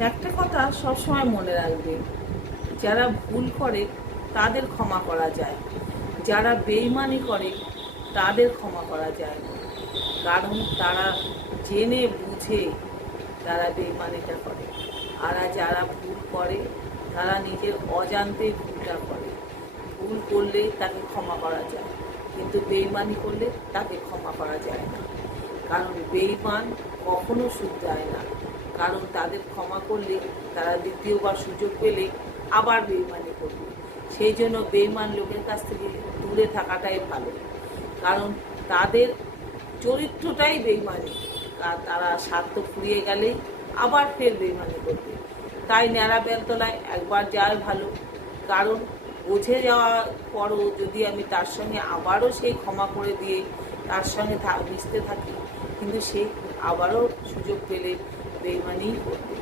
একটা কথা সবসময় মনে রাখবে, যারা ভুল করে তাদের ক্ষমা করা যায়, যারা বেইমানি করে তাদের ক্ষমা করা যায় না। কারণ তারা জেনে বুঝে তারা বেইমানিটা করে। আর যারা ভুল করে তারা নিজের অজান্তেই ভুলটা করে। ভুল করলে তাকে ক্ষমা করা যায়, কিন্তু বেইমানি করলে তাকে ক্ষমা করা যায় না। কারণ বেইমান কখনো শুধরায় না। কারণ তাদের ক্ষমা করলে তারা দ্বিতীয়বার সুযোগ পেলে আবার বেইমানি করবে। সেই জন্য বেইমান লোকের কাছ থেকে দূরে থাকাটাই ভালো। কারণ তাদের চরিত্রটাই বেইমানি। আর তারা স্বার্থ ফুরিয়ে গেলেই আবার ফের বেইমানি করবে। তাই ন্যাড়া বেলতলায় একবার যাওয়াই ভালো। কারণ বুঝে যাওয়ার পরও যদি আমি তার সঙ্গে আবারও সেই ক্ষমা করে দিয়ে তার সঙ্গে মিশতে থাকি, কিন্তু সে আবারও সুযোগ পেলে বেইমানিই করবে।